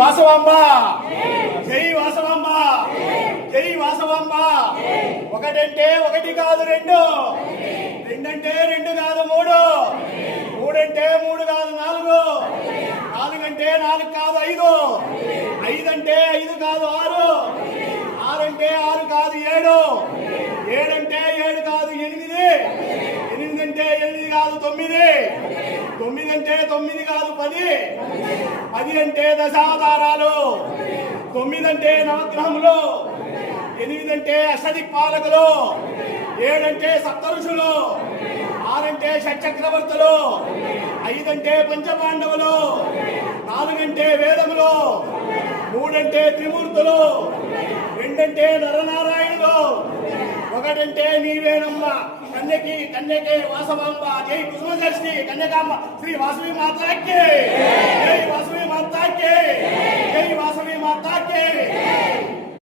వాసవాంబ, జై వాసవాంబ, జై వాసవాంబ. ఒకటంటే ఒకటి కాదు రెండు, రెండంటే రెండు కాదు మూడు, మూడంటే మూడు కాదు నాలుగు, నాలుగంటే నాలుగు కాదు ఐదు, ఐదంటే ఐదు కాదు ఆరు, ఆరంటే ఆరు కాదు ఏడు, ఏడంటే ఏడు కాదు ఎనిమిది, ఎనిమిదంటే ఎనిమిది కాదు తొమ్మిది, తొమ్మిది అంటే తొమ్మిది కాదు పది, పది అంటే దశావతారాలు, తొమ్మిది అంటే నవగ్రహములు, ఎనిమిది అంటే అష్టదిక్పాలకులు, ఏడంటే సప్త ఋషులు, ఆరంటే షట్చక్రవర్తులు, ఐదంటే పంచపాండవులు, నాలుగంటే వేదములు, మూడంటే త్రిమూర్తులు, రెండంటే నరనారాయణులు, ఒకటంటే నీవేనమ్మ కన్యకి కన్యకే వాసవాంబ. జై కుసుమ షష్ఠి కన్యకాంబ శ్రీ వాసవి మాతాకి, జై వాసవి మాతాకి.